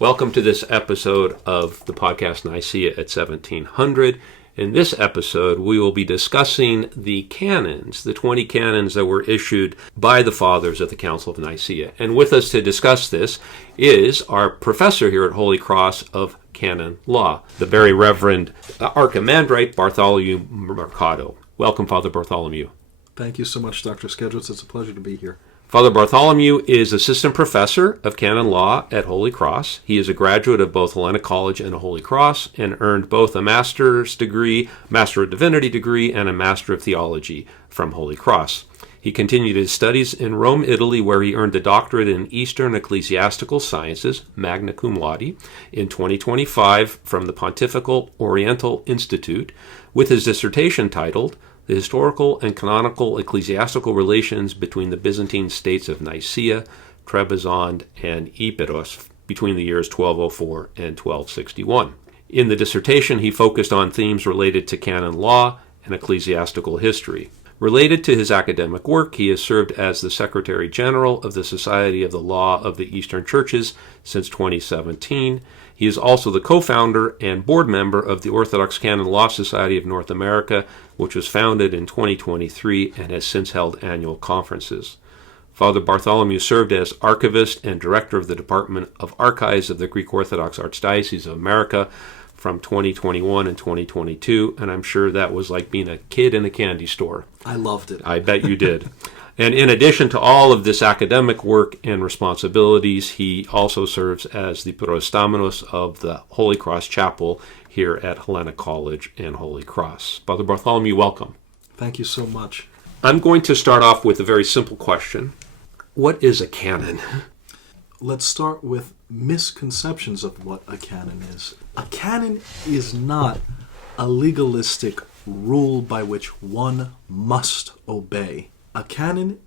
Welcome to this episode of the podcast Nicaea at 1700. In this episode, we will be discussing the canons, the 20 canons that were issued by the fathers at the Council of Nicaea. And with us to discuss this is our professor here at Holy Cross of Canon Law, the very Reverend Archimandrite Bartholomew Mercado. Welcome, Father Bartholomew. Thank you so much, Dr. Skedrits. It's a pleasure to be here. Father Bartholomew is Assistant Professor of Canon Law at Holy Cross. He is a graduate of both Hellenic College and Holy Cross and earned both a master's degree, Master of Divinity degree, and a Master of Theology from Holy Cross. He continued his studies in Rome, Italy, where he earned a doctorate in Eastern Ecclesiastical Sciences, magna cum laude, in 2025 from the Pontifical Oriental Institute, with his dissertation titled The Historical and Canonical Ecclesiastical Relations Between the Byzantine States of Nicaea, Trebizond, and Epirus between the years 1204 and 1261. In the dissertation, he focused on themes related to canon law and ecclesiastical history. Related to his academic work, he has served as the Secretary General of the Society of the Law of the Eastern Churches since 2017. He is also the co-founder and board member of the Orthodox Canon Law Society of North America, which was founded in 2023 and has since held annual conferences. Father Bartholomew served as archivist and director of the Department of Archives of the Greek Orthodox Archdiocese of America from 2021 and 2022, and I'm sure that was like being a kid in a candy store. I loved it. I bet you did. And in addition to all of this academic work and responsibilities, he also serves as the Prostamenos of the Holy Cross Chapel here at Hellenic College and Holy Cross. Father Bartholomew, welcome. Thank you so much. I'm going to start off with a very simple question. What is a canon? Let's start with misconceptions of what a canon is. A canon is not a legalistic rule by which one must obey. A canon,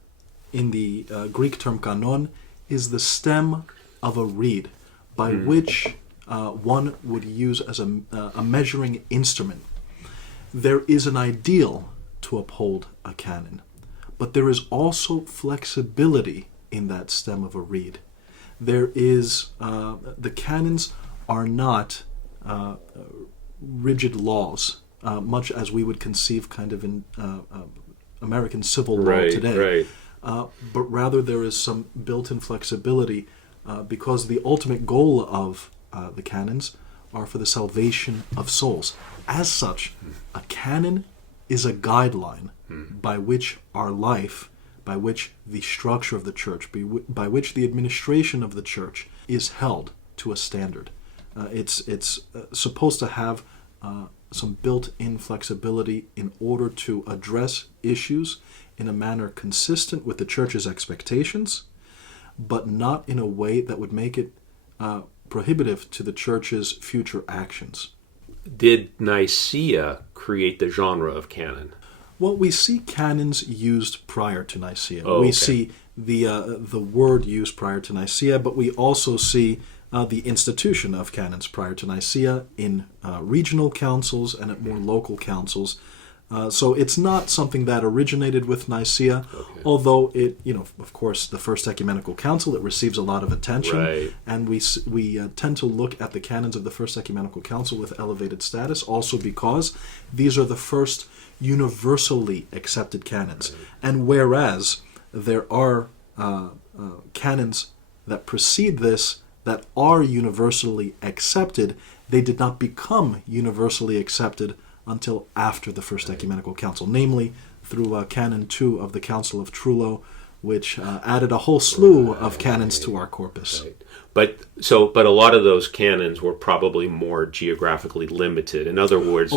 in the Greek term kanon, is the stem of a reed by which one would use as a measuring instrument. There is an ideal to uphold a canon, but there is also flexibility in that stem of a reed. There is, the canons are not rigid laws, much as we would conceive kind of in American civil law today. But rather there is some built-in flexibility because the ultimate goal of the canons are for the salvation of souls. As such, a canon is a guideline by which our life, by which the structure of the church, by which the administration of the church is held to a standard. It's supposed to have some built-in flexibility in order to address issues in a manner consistent with the church's expectations, but not in a way that would make it prohibitive to the church's future actions. Did Nicaea create the genre of canon? Well, we see canons used prior to Nicaea. Oh, we okay. see the word used prior to Nicaea, but we also see the institution of canons prior to Nicaea in regional councils and at more local councils. So it's not something that originated with Nicaea, although it, of course, the First Ecumenical Council, it receives a lot of attention, and we tend to look at the canons of the First Ecumenical Council with elevated status, also because these are the first universally accepted canons. And whereas there are canons that precede this that are universally accepted, they did not become universally accepted until after the First Ecumenical Council, namely through Canon 2 of the Council of Trullo, which added a whole slew of canons to our corpus. But a lot of those canons were probably more geographically limited. In other words,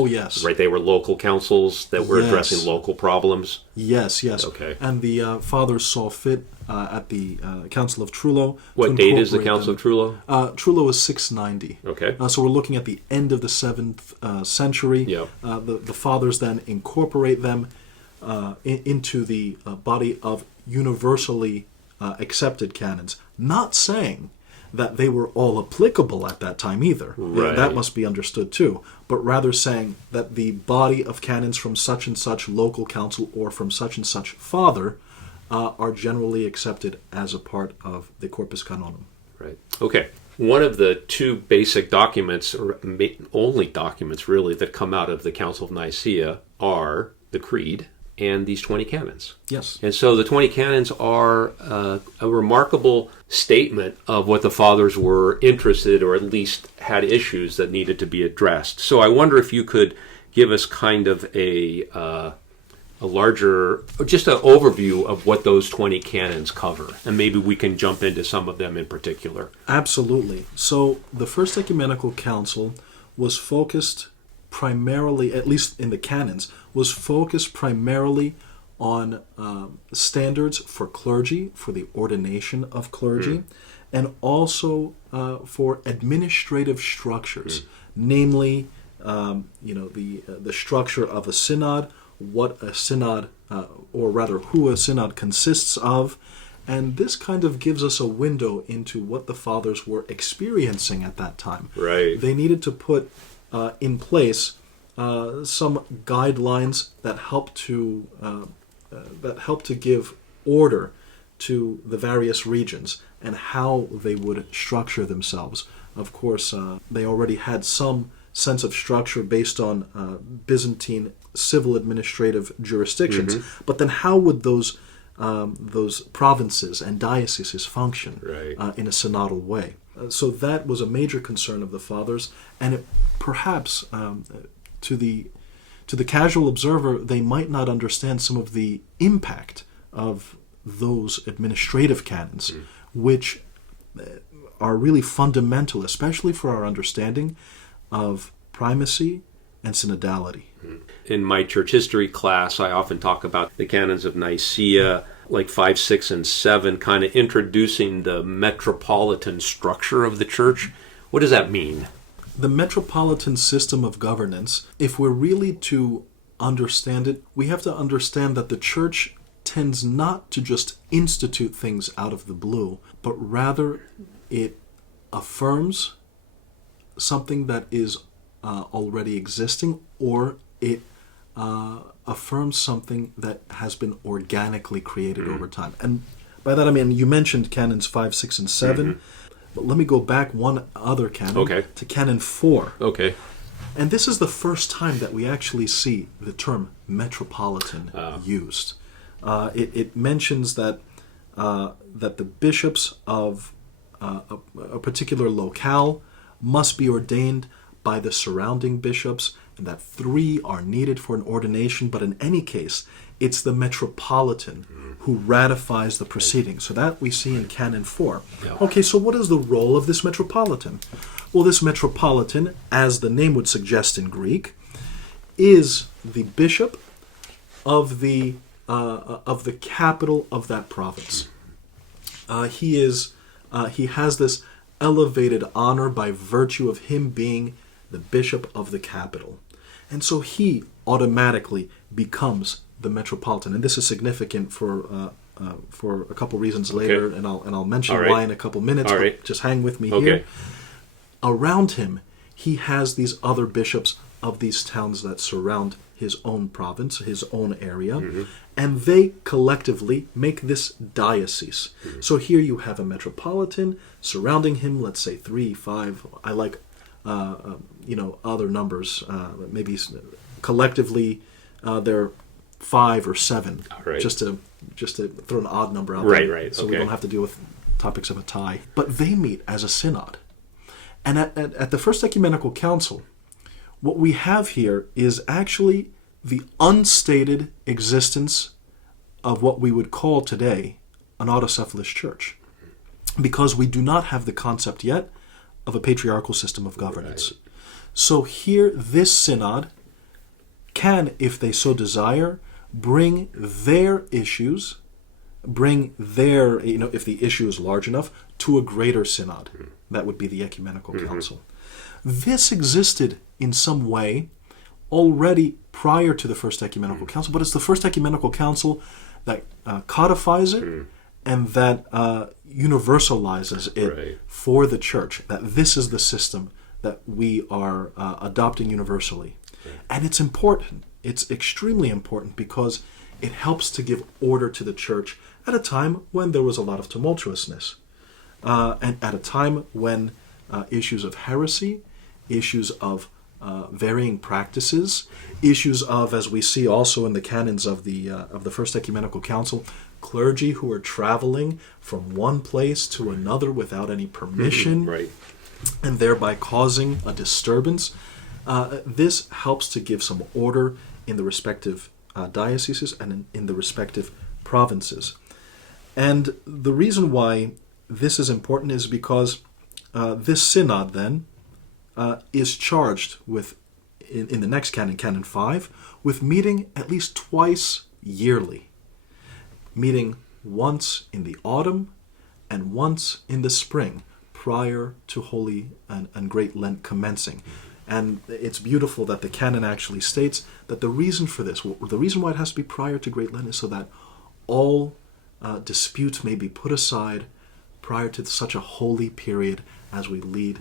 they were local councils that were addressing local problems. Yes. Okay. And the fathers saw fit at the Council of Trullo. What date is the Council of Trullo? Trullo is 690. Okay. So we're looking at the end of the 7th century. Yeah. The fathers then incorporate them into the body of universally accepted canons. Not saying that they were all applicable at that time either. Right. That must be understood too. But rather saying that the body of canons from such and such local council or from such and such father are generally accepted as a part of the Corpus Canonum. Right. Okay. One of the two basic documents, or only documents really, that come out of the Council of Nicaea are the Creed and these 20 canons. Yes. And so the 20 canons are a remarkable statement of what the fathers were interested, or at least had issues that needed to be addressed. So I wonder if you could give us kind of a larger, just an overview of what those 20 canons cover, and maybe we can jump into some of them in particular. Absolutely. So the First Ecumenical Council was focused primarily, at least in the canons, was focused primarily on standards for clergy, for the ordination of clergy, and also for administrative structures, namely, the structure of a synod, what a synod, or rather who a synod consists of, and this kind of gives us a window into what the fathers were experiencing at that time. Right. They needed to put in place some guidelines that help to give order to the various regions and how they would structure themselves. Of course, they already had some sense of structure based on Byzantine civil administrative jurisdictions, but then how would those provinces and dioceses function in a synodal way? So that was a major concern of the fathers, and it perhaps to the casual observer, they might not understand some of the impact of those administrative canons, which are really fundamental, especially for our understanding of primacy and synodality. In my church history class, I often talk about the canons of Nicaea, like 5, 6, and 7, kind of introducing the metropolitan structure of the church. What does that mean? The metropolitan system of governance, if we're really to understand it, we have to understand that the church tends not to just institute things out of the blue, but rather it affirms something that is already existing, or it affirms something that has been organically created over time. And by that I mean, you mentioned canons 5, 6, and 7, but let me go back one other canon to canon 4. Okay. And this is the first time that we actually see the term metropolitan used. It mentions that the bishops of a particular locale must be ordained by the surrounding bishops, and that 3 are needed for an ordination, but in any case, it's the metropolitan who ratifies the proceeding. So that we see in Canon 4. Yeah. Okay, so what is the role of this metropolitan? Well, this metropolitan, as the name would suggest in Greek, is the bishop of the capital of that province. He has this elevated honor by virtue of him being the bishop of the capital. And so he automatically becomes the metropolitan. And this is significant for a couple reasons later, and I'll mention why in a couple minutes, but just hang with me here. Around him, he has these other bishops of these towns that surround his own province, his own area, and they collectively make this diocese. So here you have a metropolitan surrounding him, let's say 3, 5, I like other numbers, maybe collectively they're 5 or 7, just to throw an odd number out there, so we don't have to deal with topics of a tie. But they meet as a synod. And at the First Ecumenical Council, what we have here is actually the unstated existence of what we would call today an autocephalous church, because we do not have the concept yet of a patriarchal system of governance. So here, this synod can, if they so desire, bring their issues, if the issue is large enough, to a greater synod. That would be the Ecumenical Council. This existed in some way already prior to the First Ecumenical Council, but it's the First Ecumenical Council that codifies it and that universalizes it for the church, that this is the system that we are adopting universally. And it's important. It's extremely important because it helps to give order to the church at a time when there was a lot of tumultuousness, and at a time when issues of heresy, issues of varying practices, issues of, as we see also in the canons of the First Ecumenical Council, clergy who are traveling from one place to another without any permission, Right. and thereby causing a disturbance. This helps to give some order in the respective dioceses and in the respective provinces. And the reason why this is important is because this synod then is charged with, in the next canon, Canon 5, with meeting at least twice yearly. Meeting once in the autumn and once in the spring prior to Holy and Great Lent commencing. And it's beautiful that the canon actually states that the reason for this, the reason why it has to be prior to Great Lent, is so that all disputes may be put aside prior to such a holy period as we lead,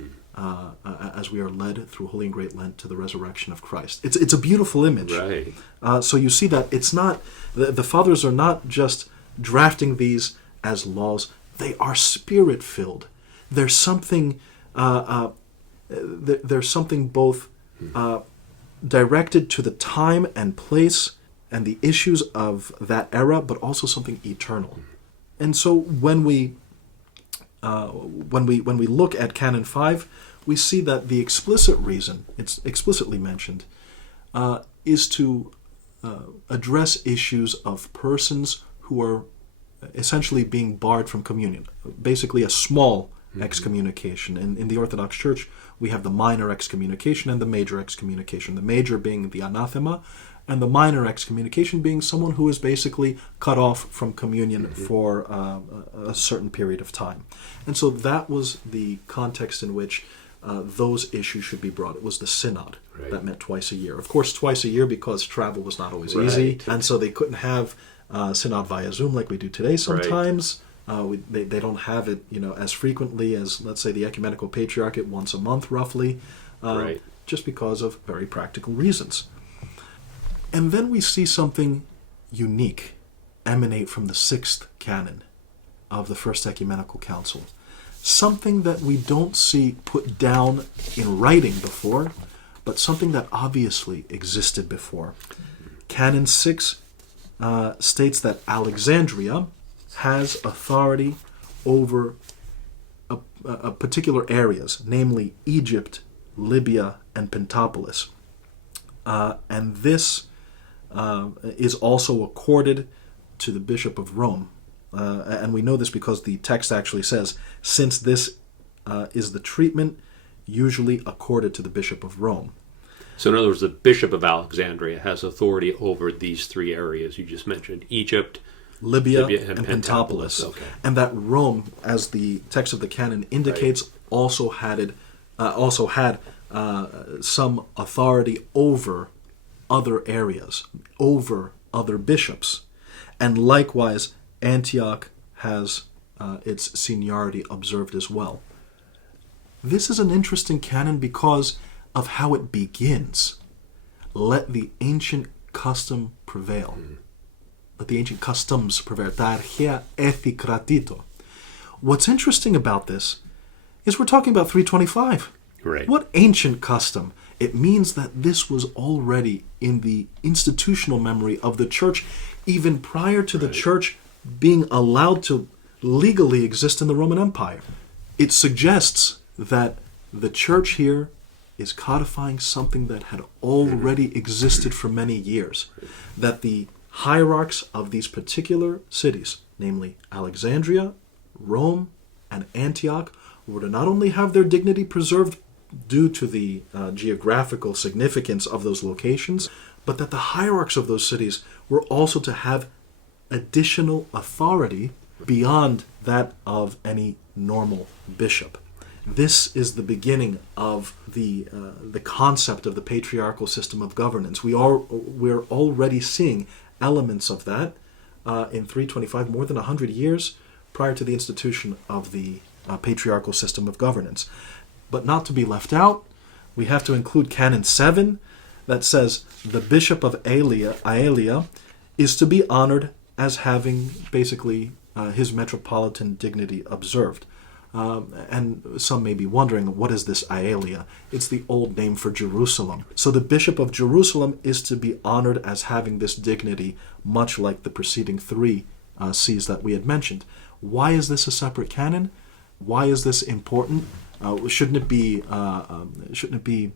as we are led through Holy and Great Lent to the resurrection of Christ. It's a beautiful image. Right. So you see that it's not, the fathers are not just drafting these as laws, they are spirit-filled. There's something there's something both directed to the time and place and the issues of that era, but also something eternal. And so when we look at Canon 5, we see that the explicit reason, it's explicitly mentioned, is to address issues of persons who are essentially being barred from communion. Basically a small excommunication. In the Orthodox Church, we have the minor excommunication and the major excommunication. The major being the anathema, and the minor excommunication being someone who is basically cut off from communion for a certain period of time. And so that was the context in which those issues should be brought. It was the synod that met twice a year. Of course, twice a year because travel was not always easy, and so they couldn't have synod via Zoom like we do today sometimes. They don't have it, as frequently as, let's say, the Ecumenical Patriarchate once a month, roughly, just because of very practical reasons. And then we see something unique emanate from the sixth canon of the First Ecumenical Council. Something that we don't see put down in writing before, but something that obviously existed before. Canon 6 states that Alexandria has authority over particular areas, namely Egypt, Libya, and Pentapolis. And this is also accorded to the Bishop of Rome. And we know this because the text actually says, since this is the treatment usually accorded to the Bishop of Rome. So in other words, the Bishop of Alexandria has authority over these three areas you just mentioned, Egypt, Libya and Pentapolis. Okay. And that Rome, as the text of the canon indicates, also had some authority over other areas, over other bishops. And likewise, Antioch has its seniority observed as well. This is an interesting canon because of how it begins. Let the ancient custom prevail. Let the ancient customs prevail. Ta archea ethi kratito. What's interesting about this is we're talking about 325. Right. What ancient custom? It means that this was already in the institutional memory of the Church, even prior to the Church being allowed to legally exist in the Roman Empire. It suggests that the Church here is codifying something that had already existed for many years. That the hierarchs of these particular cities, namely Alexandria, Rome, and Antioch, were to not only have their dignity preserved due to the geographical significance of those locations, but that the hierarchs of those cities were also to have additional authority beyond that of any normal bishop. This is the beginning of the concept of the patriarchal system of governance. We're already seeing elements of that in 325, more than 100 years prior to the institution of the patriarchal system of governance. But not to be left out, we have to include Canon 7 that says the Bishop of Aelia is to be honored as having basically his metropolitan dignity observed. And some may be wondering, what is this Aelia? It's the old name for Jerusalem. So the Bishop of Jerusalem is to be honored as having this dignity, much like the preceding three sees that we had mentioned. Why is this a separate canon? Why is this important? Shouldn't it be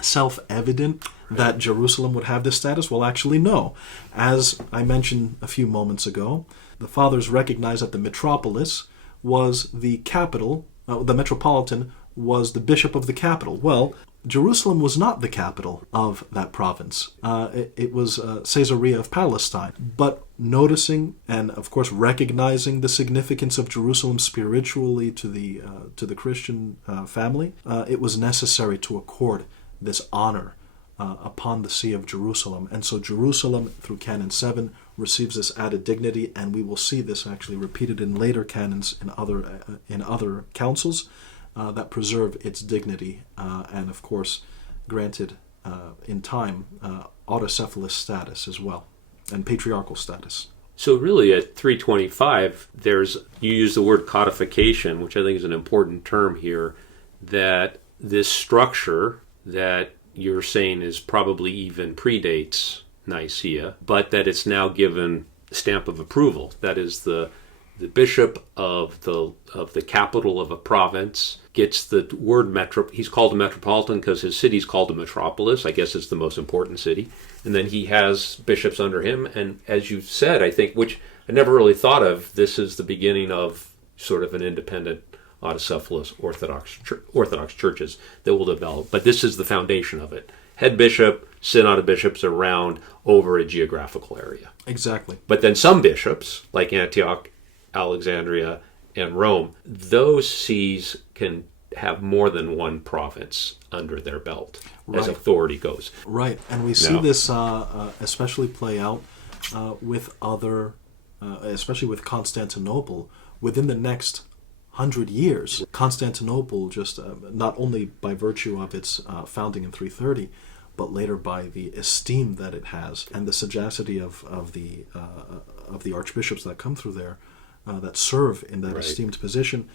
self-evident that Jerusalem would have this status? Well, actually, no. As I mentioned a few moments ago, the fathers recognized that the metropolis was the capital, the metropolitan was the bishop of the capital. Well, Jerusalem was not the capital of that province. It was Caesarea of Palestine. But noticing and, of course, recognizing the significance of Jerusalem spiritually to the Christian family, it was necessary to accord this honor upon the See of Jerusalem. And so Jerusalem, through Canon 7, receives this added dignity, and we will see this actually repeated in later canons in other councils that preserve its dignity and, of course, granted in time autocephalous status as well, and patriarchal status. So really at 325, you use the word codification, which I think is an important term here, that this structure that you're saying is probably even predates Nicaea, but that it's now given a stamp of approval. That is, the bishop of the capital of a province gets the word he's called a metropolitan because his city's called a metropolis. I guess it's the most important city. And then he has bishops under him. And as you said, I think, which I never really thought of, this is the beginning of sort of an independent autocephalous Orthodox churches that will develop. But this is the foundation of it. Head bishop, synod of bishops around over a geographical area. Exactly. But then some bishops, like Antioch, Alexandria, and Rome, those sees can have more than one province under their belt as authority goes. Right, and we see this especially play out with other, especially with Constantinople, within the next 100 years. Constantinople, just not only by virtue of its founding in 330, but later by the esteem that it has and the sagacity of the archbishops that come through there, that serve in that esteemed position.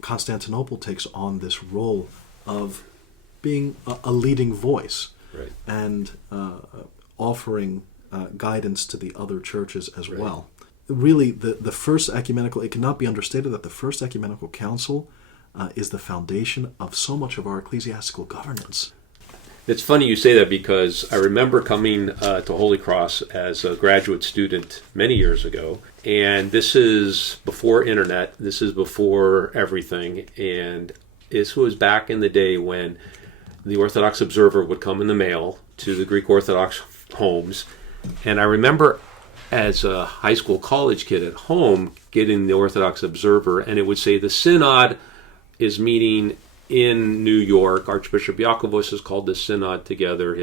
Constantinople takes on this role of being a leading voice and offering guidance to the other churches as well. Really, the first ecumenical, it cannot be understated that the first ecumenical council is the foundation of so much of our ecclesiastical governance. It's funny you say that because I remember coming to Holy Cross as a graduate student many years ago, and this is before internet, this is before everything, and this was back in the day when the Orthodox Observer would come in the mail to the Greek Orthodox homes, and I remember as a high school, college kid at home getting the Orthodox Observer, and it would say the synod is meeting in New York. Archbishop Iakovos has called this synod together,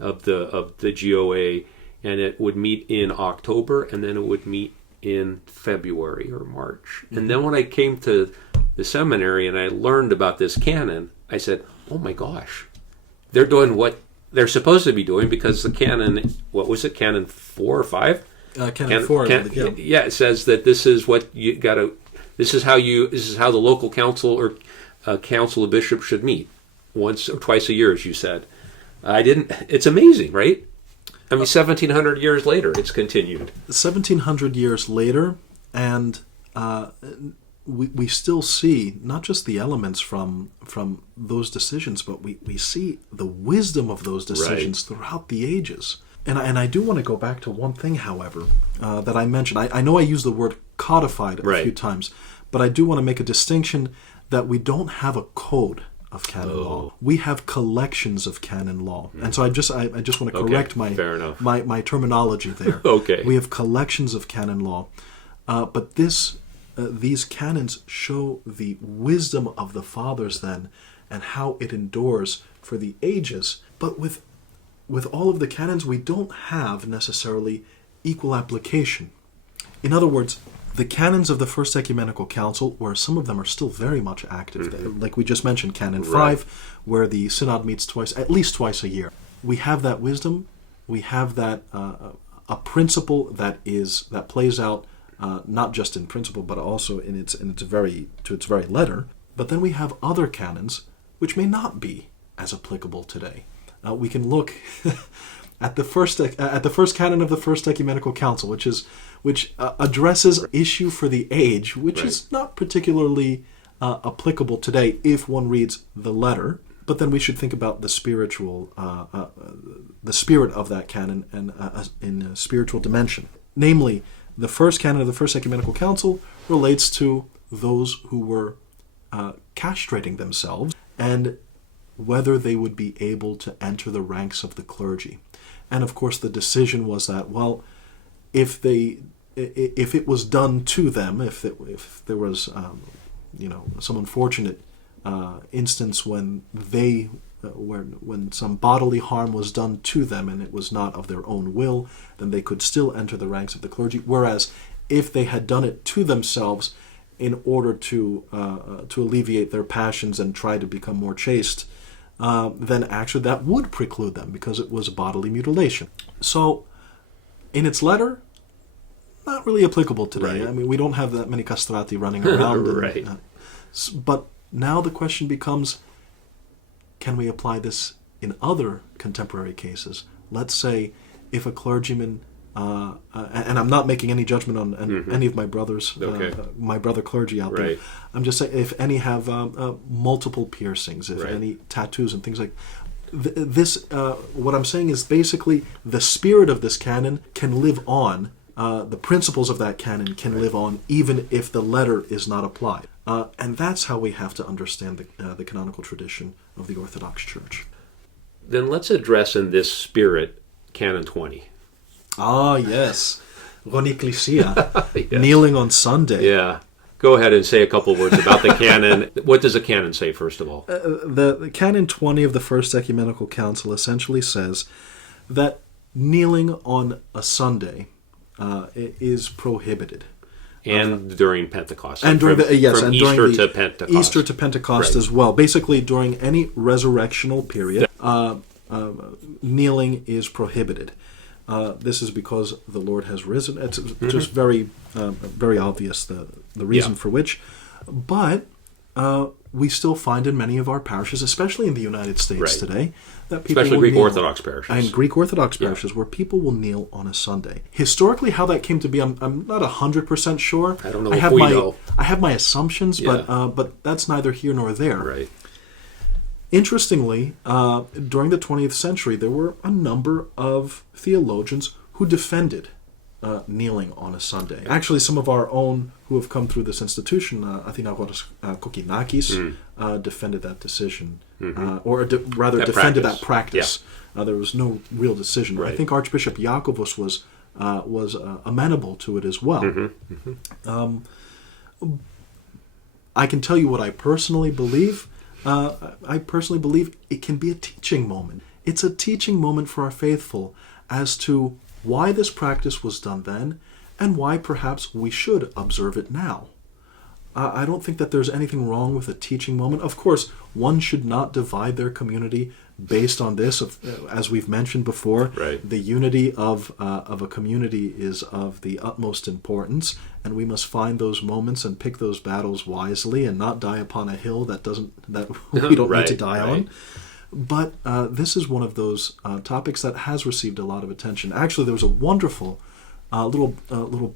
of the GOA, and it would meet in October, and then it would meet in February or March. And then when I came to the seminary and I learned about this canon, I said, oh my gosh, they're doing what they're supposed to be doing, because the canon, what was it, canon 4 or 5? Canon 4, yeah, it says that this is what you got to, this is how the local council or council of bishops should meet once or twice a year, as you said. It's amazing, right? I mean, 1,700 years later, it's continued. 1,700 years later, and we still see not just the elements from those decisions, but we see the wisdom of those decisions throughout the ages. And I do want to go back to one thing, however, that I mentioned. I know I used the word codified a few times, but I do want to make a distinction that we don't have a code of canon law. We have collections of canon law. And so I just want to correct my terminology there. We have collections of canon law. But these canons show the wisdom of the fathers then, and how it endures for the ages. But with all of the canons, we don't have necessarily equal application. In other words, the canons of the First Ecumenical Council, where some of them are still very much active, like we just mentioned, Canon 5, where the synod meets at least twice a year. We have that wisdom, we have that a principle that plays out not just in principle, but also in its very letter. But then we have other canons which may not be as applicable today. We can look at the first canon of the First Ecumenical Council, which addresses issue for the age, which is not particularly applicable today if one reads the letter. But then we should think about the spiritual, the spirit of that canon, and in a spiritual dimension. Namely, the first canon of the First Ecumenical Council relates to those who were castrating themselves and whether they would be able to enter the ranks of the clergy. And of course, the decision was that, well, if it was done to them, if there was, some unfortunate instance when when some bodily harm was done to them and it was not of their own will, then they could still enter the ranks of the clergy. Whereas if they had done it to themselves in order to alleviate their passions and try to become more chaste, then actually that would preclude them because it was bodily mutilation. So, in its letter, not really applicable today. Right. I mean, we don't have that many castrati running around. Right. But now the question becomes, can we apply this in other contemporary cases? Let's say if a clergyman, and I'm not making any judgment on any of my brothers, my brother clergy out there. I'm just saying if any have multiple piercings, if any tattoos and things like this, what I'm saying is basically the spirit of this canon can live on. The principles of that canon can live on even if the letter is not applied. And that's how we have to understand the canonical tradition of the Orthodox Church. Then let's address in this spirit Canon 20. Ah, yes. Ecclesia, yes. Kneeling on Sunday. Yeah. Go ahead and say a couple words about the canon. What does the canon say, first of all? The Canon 20 of the First Ecumenical Council essentially says that kneeling on a Sunday is prohibited. And during Pentecost. And during from Easter to Pentecost. Easter to Pentecost as well. Basically, during any resurrectional period, kneeling is prohibited. This is because the Lord has risen. It's just very obvious the reason for which. But we still find in many of our parishes, especially in the United States today, that people especially will Greek kneel, Orthodox parishes. And Greek Orthodox parishes where people will kneel on a Sunday. Historically, how that came to be, I'm not 100% sure. I don't know if we know. I have my assumptions, but that's neither here nor there. Right. Interestingly, during the 20th century, there were a number of theologians who defended kneeling on a Sunday. Actually, some of our own who have come through this institution, Athinagoras Kokinakis, defended that decision, defended practice. that practice. Yeah. There was no real decision. Right. I think Archbishop Iakovos was amenable to it as well. I can tell you what I personally believe. I personally believe it can be a teaching moment. It's a teaching moment for our faithful as to why this practice was done then and why perhaps we should observe it now. I don't think that there's anything wrong with a teaching moment. Of course, one should not divide their community based on this. As we've mentioned before, the unity of a community is of the utmost importance, and we must find those moments and pick those battles wisely and not die upon a hill that we don't need to die on. But this is one of those topics that has received a lot of attention. Actually, there was a wonderful little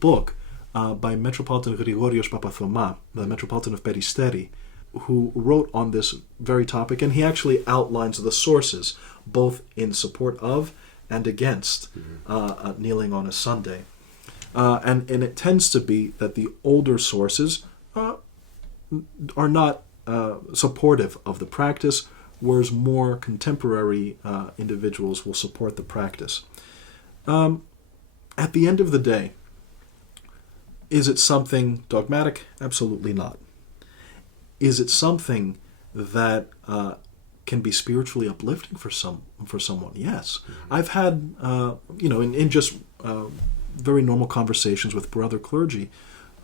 book by Metropolitan Grigorios Papathoma, the Metropolitan of Peristeri, who wrote on this very topic, and he actually outlines the sources, both in support of and against kneeling on a Sunday. And it tends to be that the older sources are not supportive of the practice, whereas more contemporary individuals will support the practice. At the end of the day, is it something dogmatic? Absolutely not. Is it something that can be spiritually uplifting for someone? Yes. I've had, in just very normal conversations with brother clergy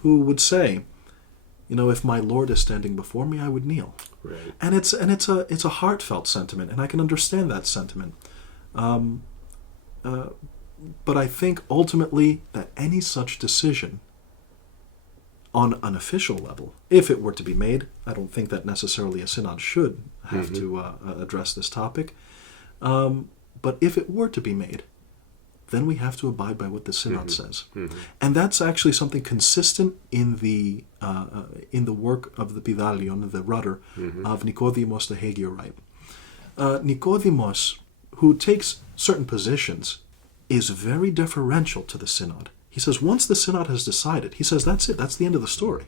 who would say, if my Lord is standing before me, I would kneel. Right. And it's a heartfelt sentiment, and I can understand that sentiment. But I think ultimately that any such decision on an official level, if it were to be made, I don't think that necessarily a synod should have to address this topic, but if it were to be made, then we have to abide by what the synod says. And that's actually something consistent in the work of the Pidalion, the rudder, of Nicodemos the Hagiorite. Nicodemos, who takes certain positions, is very deferential to the synod. He says once the synod has decided, he says that's it, that's the end of the story.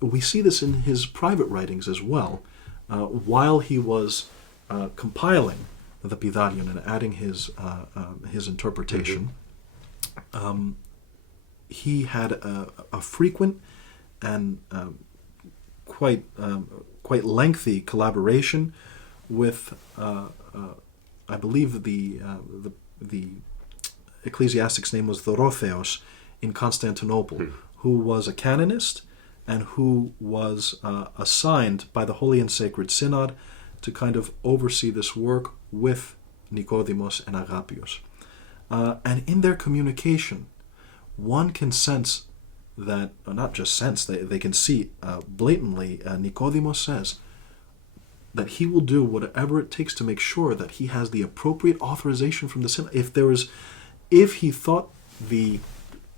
We see this in his private writings as well. While he was compiling the Pidalion and adding his interpretation, he had a frequent and quite lengthy collaboration with, I believe the ecclesiastic's name was Dorotheos in Constantinople, who was a canonist and who was assigned by the Holy and Sacred Synod to kind of oversee this work with Nicodemos and Agapios. And in their communication, one can sense that, not just sense, they can see blatantly, Nicodemos says that he will do whatever it takes to make sure that he has the appropriate authorization from the synod. If he thought the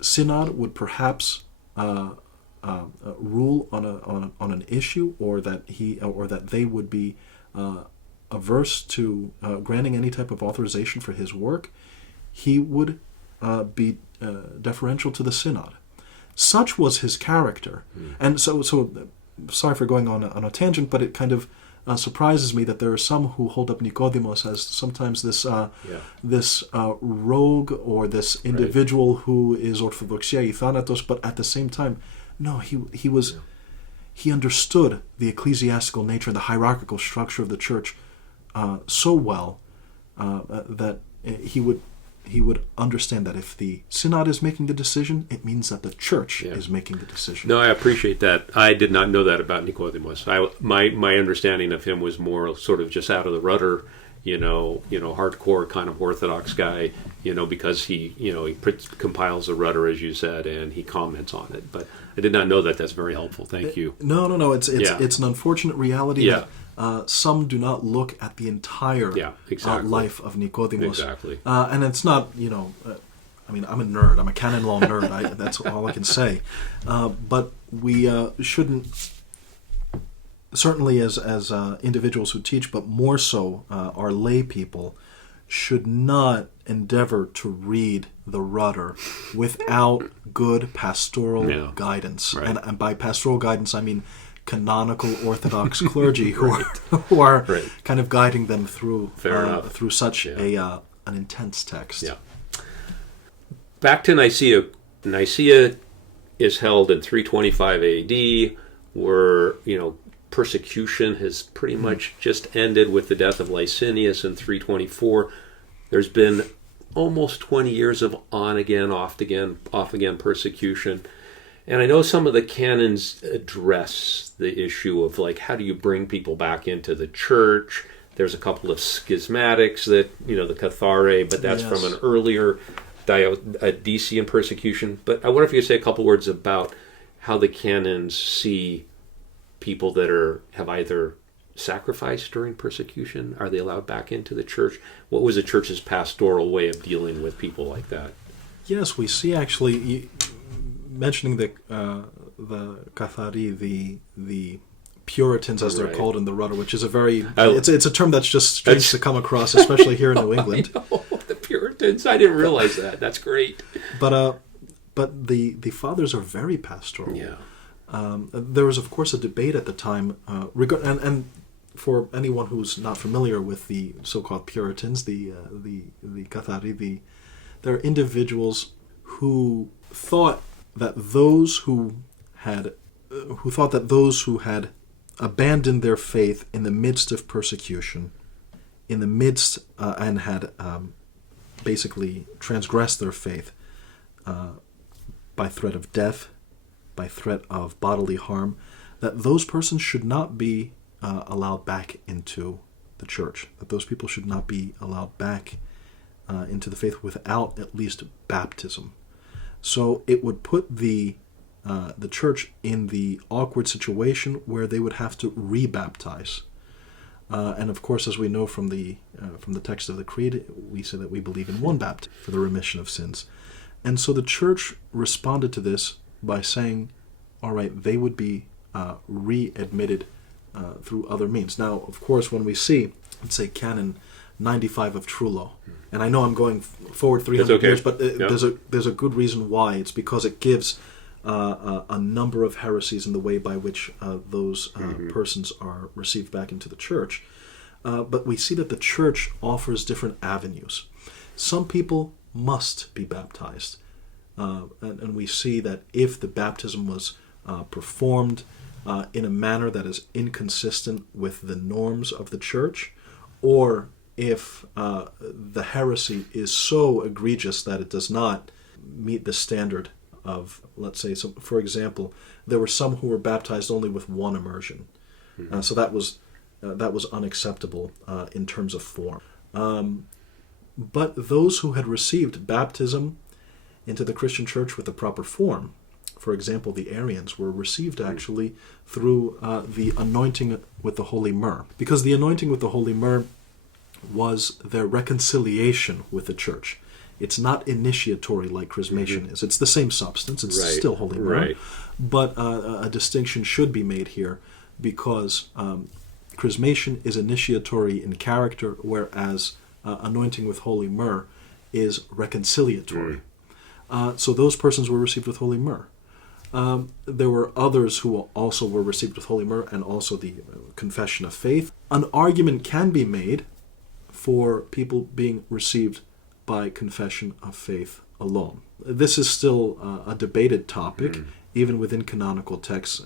synod would perhaps rule on an issue, or that they would be averse to granting any type of authorization for his work, he would be deferential to the synod. Such was his character, and so sorry for going on a tangent, but it kind of surprises me that there are some who hold up Nicodemos as sometimes this rogue or this individual who is orthodoxia y thanatos, but at the same time, no, he understood the ecclesiastical nature, the hierarchical structure of the church so well that he would understand that if the synod is making the decision, it means that the church is making the decision. No, I appreciate that. I did not know that about Nicodemus. My understanding of him was more sort of just out of the rudder, hardcore kind of Orthodox guy, because he compiles a rudder, as you said, and he comments on it. But I did not know that. That's very helpful. Thank you. No. It's an unfortunate reality that some do not look at the entire life of Nicodemus. Exactly. And it's not, I'm a nerd. I'm a canon law nerd. That's all I can say. But we shouldn't, certainly as individuals who teach, but more so our lay people, should not endeavor to read the rudder without good pastoral guidance. Right. And by pastoral guidance, I mean canonical Orthodox clergy who are kind of guiding them through such an intense text. Yeah. Back to Nicaea. Nicaea is held in 325 AD, where persecution has pretty much just ended with the death of Licinius in 324. There's been almost 20 years of on again, off again persecution. And I know some of the canons address the issue of like, how do you bring people back into the church? There's a couple of schismatics that, the Cathare, but that's from an earlier Diocletian persecution. But I wonder if you could say a couple words about how the canons see people that have either sacrificed during persecution. Are they allowed back into the church? What was the church's pastoral way of dealing with people like that? Yes, we see actually, mentioning the Cathari, the Puritans as they're called in the rudder, which is a very it's a term that's just strange to come across, especially here in New England. I know, the Puritans. I didn't realize that. That's great. But the fathers are very pastoral. Yeah. There was, of course, a debate at the time, and for anyone who's not familiar with the so-called Puritans, the Cathari, they're individuals who thought that those who had abandoned their faith in the midst of persecution, and had basically transgressed their faith by threat of death, by threat of bodily harm, that those persons should not be allowed back into the church, that those people should not be allowed back into the faith without at least baptism. So it would put the the church in the awkward situation where they would have to rebaptize. And of course, as we know from the text of the Creed, we say that we believe in one baptism for the remission of sins. And so the church responded to this by saying, all right, they would be readmitted through other means. Now, of course, when we see, let's say, Canon 95 of True Law, and I know I'm going forward 300 years, but there's a good reason why. It's because it gives a number of heresies in the way by which those persons are received back into the church. But we see that the church offers different avenues. Some people must be baptized. And we see that if the baptism was performed in a manner that is inconsistent with the norms of the church, or if the heresy is so egregious that it does not meet the standard of, let's say, so for example, there were some who were baptized only with one immersion. So that was unacceptable in terms of form. But those who had received baptism into the Christian church with the proper form, for example, the Arians, were received actually through the anointing with the holy myrrh. Because the anointing with the holy myrrh was their reconciliation with the church. It's not initiatory like chrismation is. It's the same substance. It's still holy myrrh. But a distinction should be made here because chrismation is initiatory in character, whereas anointing with holy myrrh is reconciliatory. So those persons were received with holy myrrh. There were others who also were received with holy myrrh and also the confession of faith. An argument can be made for people being received by confession of faith alone. This is still a debated topic, even within canonical texts,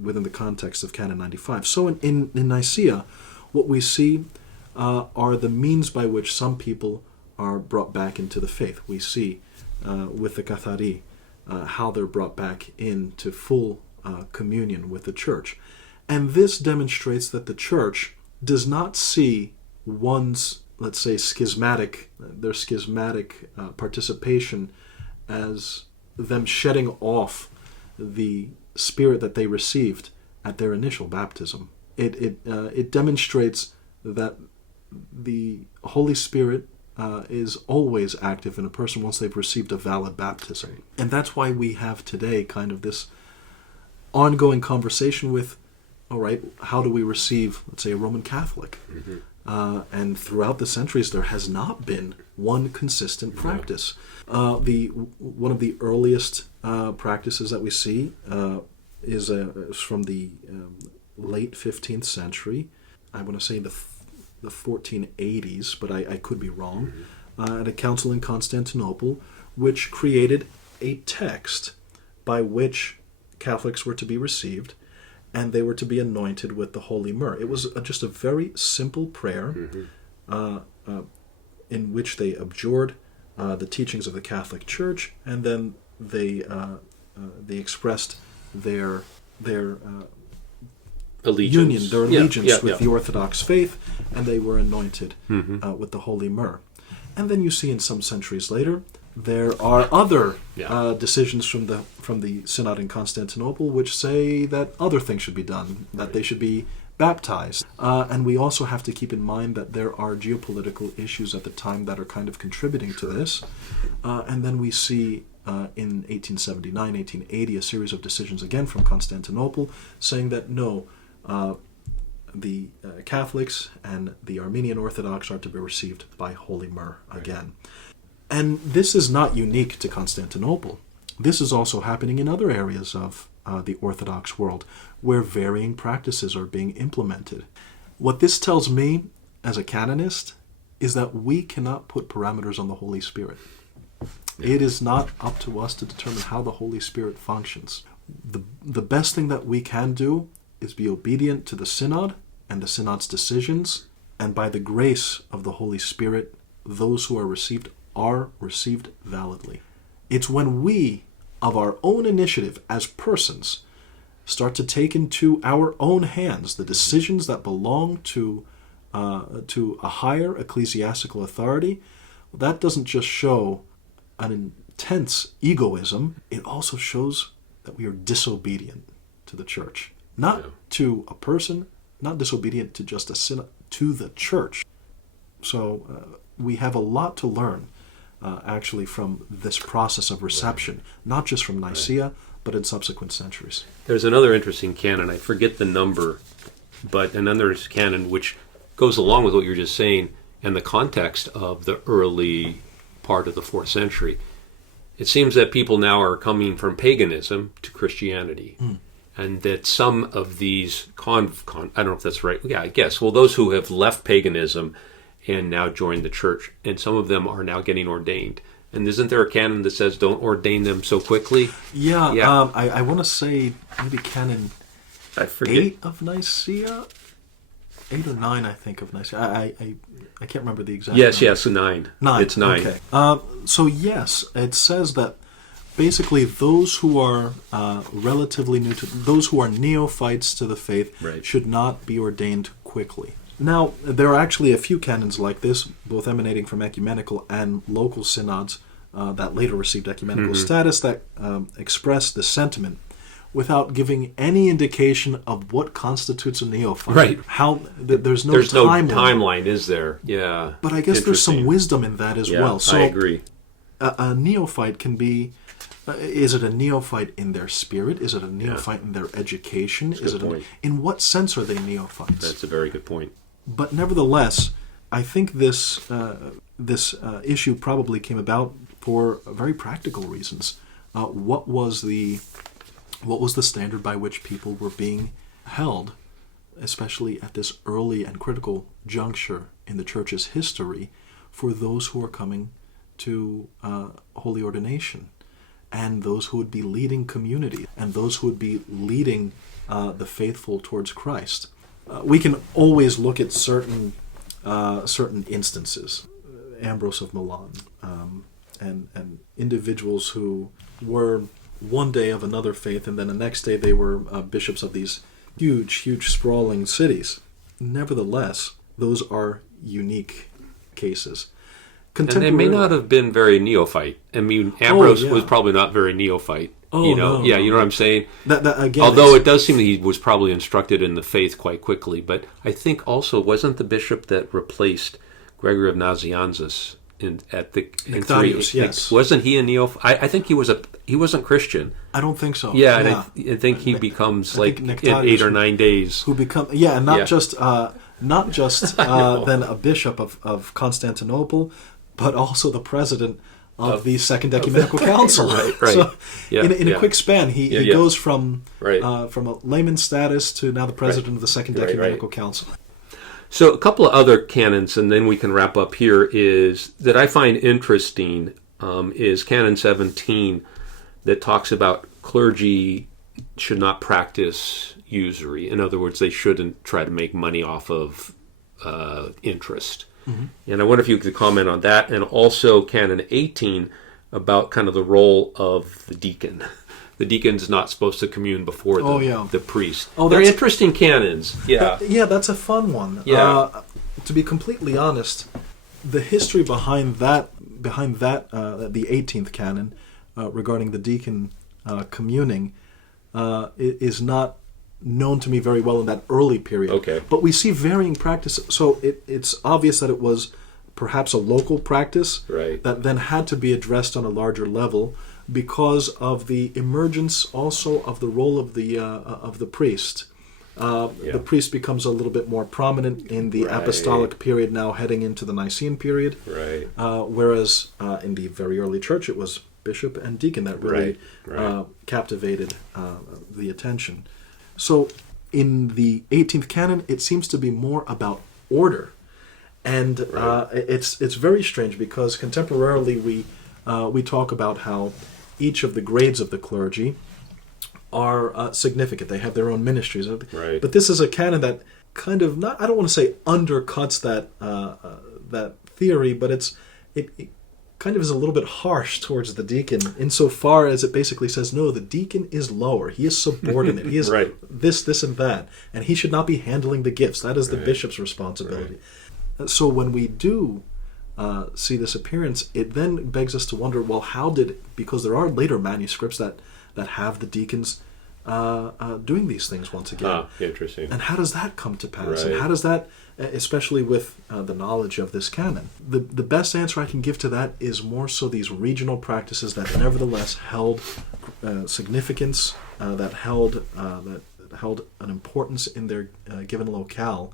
within the context of Canon 95. So in Nicaea, what we see are the means by which some people are brought back into the faith. We see with the Cathari how they're brought back into full communion with the church. And this demonstrates that the church does not see one's, let's say, schismatic participation as them shedding off the spirit that they received at their initial baptism. It demonstrates that the Holy Spirit is always active in a person once they've received a valid baptism. And that's why we have today kind of this ongoing conversation with, all right, how do we receive, let's say, a Roman Catholic? And throughout the centuries, there has not been one consistent practice. One of the earliest practices that we see is from the late 15th century. I want to say the 1480s, but I could be wrong, at a council in Constantinople, which created a text by which Catholics were to be received, and they were to be anointed with the holy myrrh. It was just a very simple prayer in which they abjured the teachings of the Catholic Church, and then they expressed their allegiance with the Orthodox faith, and they were anointed with the holy myrrh. And then you see in some centuries later, there are other decisions from the Synod in Constantinople which say that other things should be done, that they should be baptized. And we also have to keep in mind that there are geopolitical issues at the time that are kind of contributing to this. And then we see in 1879, 1880, a series of decisions again from Constantinople saying that no, the Catholics and the Armenian Orthodox are to be received by holy myrrh again. And this is not unique to Constantinople. This is also happening in other areas of the Orthodox world where varying practices are being implemented. What this tells me as a canonist is that we cannot put parameters on the Holy Spirit. It is not up to us to determine how the Holy Spirit functions. The best thing that we can do is be obedient to the Synod and the Synod's decisions, and by the grace of the Holy Spirit, those who are received validly. It's when we, of our own initiative as persons, start to take into our own hands the decisions that belong to a higher ecclesiastical authority, that doesn't just show an intense egoism, it also shows that we are disobedient to the church. Not to a person, not disobedient to just a synod, to the church. So we have a lot to learn, actually, from this process of reception, not just from Nicaea, but in subsequent centuries. There's another interesting canon, I forget the number, but another canon which goes along with what you're just saying and the context of the early part of the 4th century. It seems that people now are coming from paganism to Christianity. And that some of these I don't know if that's right. Yeah, I guess. Well, those who have left paganism and now joined the church, and some of them are now getting ordained. And isn't there a canon that says don't ordain them so quickly? Yeah. I want to say maybe canon I forget. 8 of Nicaea? 8 or 9, I think, of Nicaea. I can't remember the exact number. Yes, 9. 9. It's 9. Okay. So yes, it says that basically those who are relatively new to, those who are neophytes to the faith should not be ordained quickly. Now, there are actually a few canons like this, both emanating from ecumenical and local synods that later received ecumenical status, that express the sentiment without giving any indication of what constitutes a neophyte. Right. How there's no timeline, is there? Yeah. But I guess there's some wisdom in that as well. So I agree. A neophyte can be. Is it a neophyte in their spirit? Is it a neophyte in their education? That's a good point. In what sense are they neophytes? That's a very good point. But nevertheless, I think this issue probably came about for very practical reasons. What was the standard by which people were being held, especially at this early and critical juncture in the church's history, for those who are coming to holy ordination, and those who would be leading community, and those who would be leading the faithful towards Christ? We can always look at certain instances, Ambrose of Milan, and individuals who were one day of another faith, and then the next day they were bishops of these huge, sprawling cities. Nevertheless, those are unique cases. And they may not have been very neophyte. I mean, Ambrose was probably not very neophyte. You know what I'm saying? Again, although it does seem that he was probably instructed in the faith quite quickly. But I think also, wasn't the bishop that replaced Gregory of Nazianzus at the Nectarius, yes. Wasn't he a neophyte? I think he wasn't Christian. I don't think so. Yeah, and I think he becomes in 8 or 9 days. Who become and not just then a bishop of Constantinople, but also the president of the Second Ecumenical Council. Right. So in a quick span, he goes from a layman status to now the president of the Second Ecumenical Council. So a couple of other canons, and then we can wrap up here, is that I find interesting is Canon 17 that talks about clergy should not practice usury. In other words, they shouldn't try to make money off of interest. And I wonder if you could comment on that, and also Canon 18 about kind of the role of the deacon. The deacon's not supposed to commune before the priest. They're interesting canons. Yeah, that's a fun one. Yeah. To be completely honest, the history behind that, the 18th canon regarding the deacon communing, is not known to me very well in that early period. Okay. But we see varying practices. So it's obvious that it was perhaps a local practice that then had to be addressed on a larger level because of the emergence also of the role of the priest. The priest becomes a little bit more prominent in the apostolic period, now heading into the Nicene period. Whereas in the very early church, it was bishop and deacon that really captivated the attention. So in the 18th canon, it seems to be more about order. And it's very strange because contemporarily we talk about how each of the grades of the clergy are significant. They have their own ministries. But this is a canon that kind of, I don't want to say undercuts that theory, but it kind of is a little bit harsh towards the deacon insofar as it basically says, no, the deacon is lower. He is subordinate. He is this, and that. And he should not be handling the gifts. That is the bishop's responsibility. So when we do see this appearance, it then begs us to wonder, well, how did, because there are later manuscripts that that have the deacons doing these things once again. Interesting. And how does that come to pass? Right. And how does that, especially with the knowledge of this canon, the best answer I can give to that is more so these regional practices that nevertheless held significance, that held an importance in their given locale,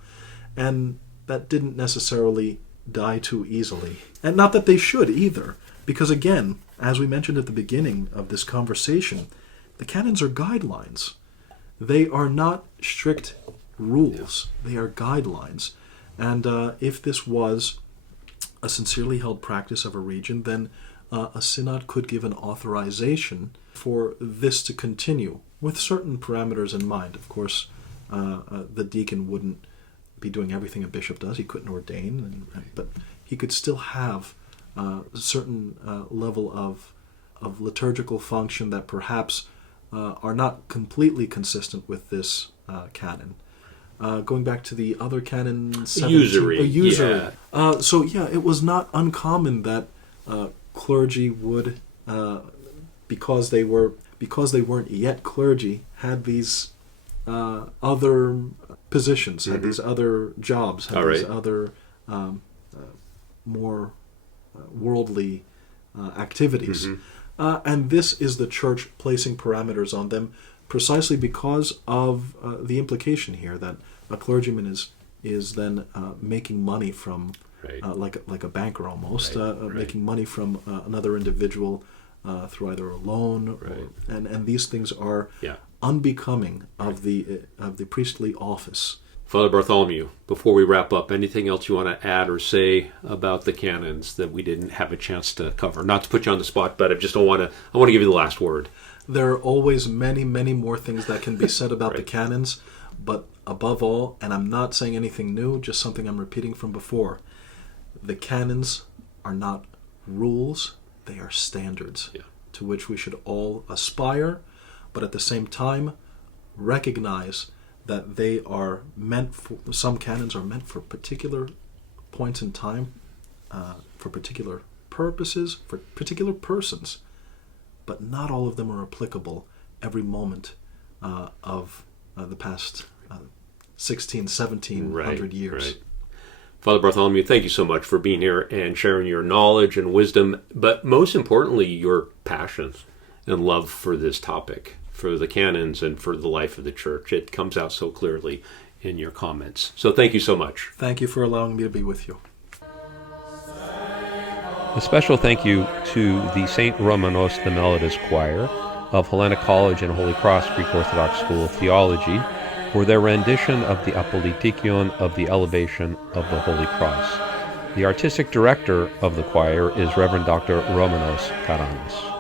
and that didn't necessarily die too easily. And not that they should either, because again, as we mentioned at the beginning of this conversation, the canons are guidelines. They are not strict rules. They are guidelines. And if this was a sincerely held practice of a region, then a synod could give an authorization for this to continue with certain parameters in mind. Of course, the deacon wouldn't be doing everything a bishop does. He couldn't ordain, but he could still have a certain level of liturgical function that perhaps are not completely consistent with this canon. Going back to the other canon, 17, usury. Yeah. It was not uncommon that clergy would, because they weren't yet clergy, had these other positions, had these other jobs, had these other more worldly activities. And this is the church placing parameters on them precisely because of the implication here that a clergyman is then making money from, like a banker almost, making money from another individual through either a loan, and these things are unbecoming of the priestly office. Father Bartholomew, before we wrap up, anything else you want to add or say about the canons that we didn't have a chance to cover? Not to put you on the spot, but I want to give you the last word. There are always many, many more things that can be said about the canons, but above all, and I'm not saying anything new, just something I'm repeating from before, the canons are not rules, they are standards to which we should all aspire, but at the same time recognize that they are meant for, some canons are meant for particular points in time, for particular purposes, for particular persons, but not all of them are applicable every moment of the past 1700 years. Right. Father Bartholomew, thank you so much for being here and sharing your knowledge and wisdom, but most importantly, your passion and love for this topic, for the canons and for the life of the church. It comes out so clearly in your comments. So thank you so much. Thank you for allowing me to be with you. A special thank you to the St. Romanos the Melodist Choir of Helena College and Holy Cross Greek Orthodox School of Theology for their rendition of the Apolitikion of the Elevation of the Holy Cross. The artistic director of the choir is Reverend Dr. Romanos Karanis.